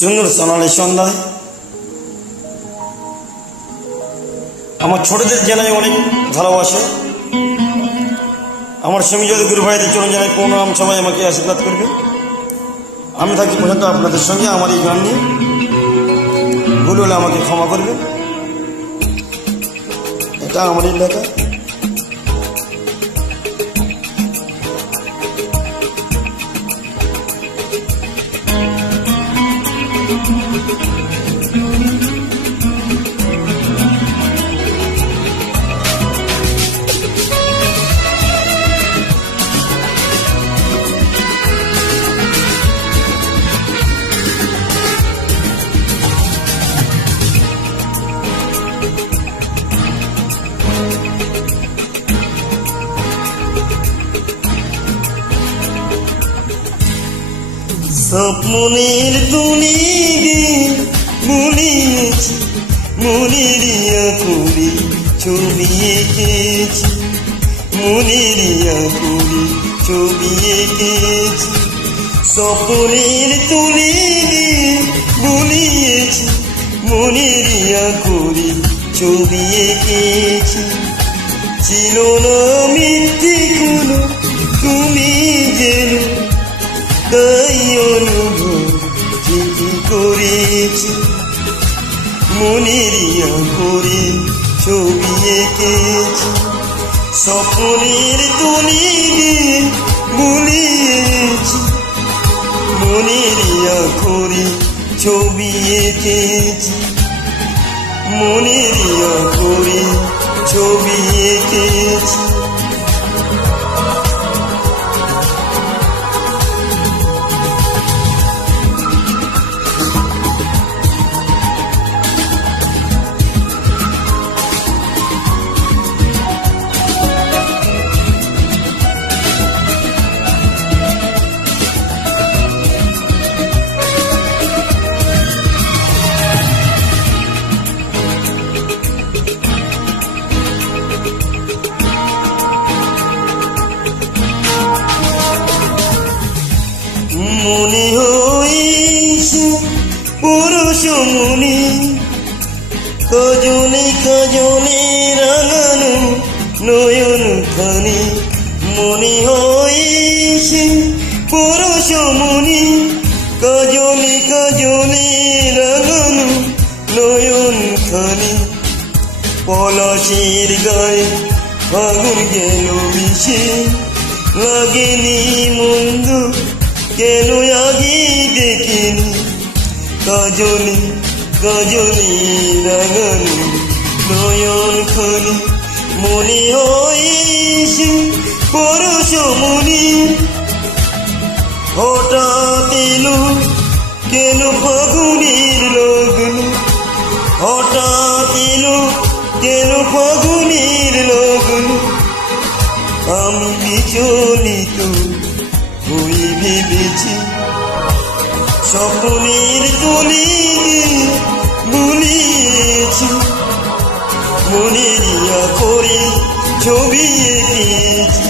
সুন্দর সোনালি সন্ধ্যায় আমার ছোটদের জানাই অনেক ভালোবাসে। আমার স্বামী যদি গুরু ভাইদের চরণ জানাই প্রণাম সবাই আমাকে আশীর্বাদ করবে। আমি থাকি পর্যন্ত আপনাদের সঙ্গে, আমার এই গান নিয়ে। ভুল হলে আমাকে ক্ষমা করবে। এটা আমার এলাকা স্বপ্নের দুনিয়ে মুনিয়েছি মনেরিয়া করি ছবি এঁকেছি মনেরিয়া করি ছবি এঁকেছি স্বপ্নের তুলি দিয়ে বুনিয়েছি মনেরিয়া করি ছবি এঁকেছি ছিল এঁকেছি স্বপ্নের তুলি দিয়ে বুলিয়েছি মনেরিয়া করে ছবি এঁকেছি মনের করি ছবি এঁকেছি। মনে হইছে পুরুষ মনি। কজনে কজনে রাঙানো নয়ন খানি মনে হইছে পুরুষ মনি। কজনে কজনে রাঙানো নয়ন খানি পলাশের গায়ে ফাগুন গেল মিশে। লাগেনি মন্দ কেন আগে দেখিনি? কাজলি কাজলি রাগানি, নয়ন খানি মনে হয়েছে পরশ মনি। হঠাৎ এলো কেন ফাগুনের লগ্ন? হঠাৎ এলো কেন ফাগুনের লগ্ন? আমি বিচলিত ভেবেছি। স্বপ্নের তুলি বুলিয়েছি মনে করে ছবি এঁকেছি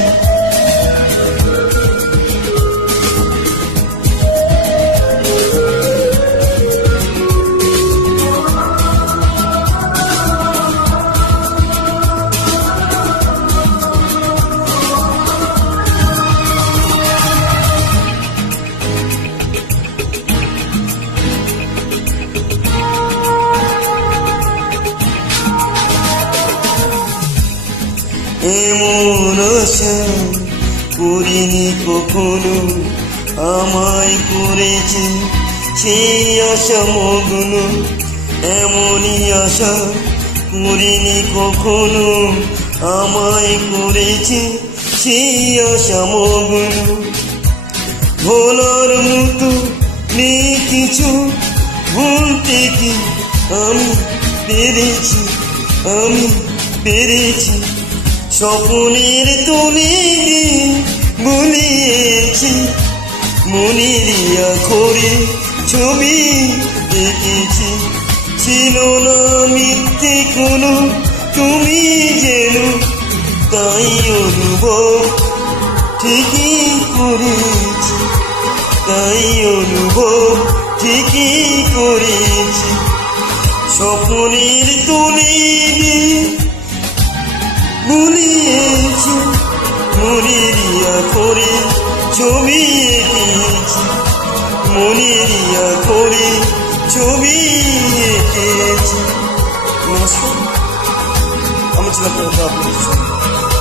আশা করিনি কখনো, আমায় করেছে সেই আশা মগ্ন, এমনই আশা করিনি কখনো, আমায় করেছে সেই আশা মগ্ন। ভোলার মতো নেই কিছু, ভুলতে কি আমি পেরেছি আমি পেরেছি? স্বপ্নের তুলি বলিয়েছি মনিরিয়া করে ছবি দেখেছি। ছিল না মিথ্যে কোনো, তুমি যেন তাই অনুভব ঠিকই করেছি। তাই অনুভব ঠিকই করেছি। স্বপ্নের তুলে ভুলিয়েছি মনেরিয়া করে জমিয়ে দিয়েছি। মনেরিয়া করে জমিয়ে দিয়েছি। নমস্কার। আমি ছিলাম আপনাদের সঙ্গে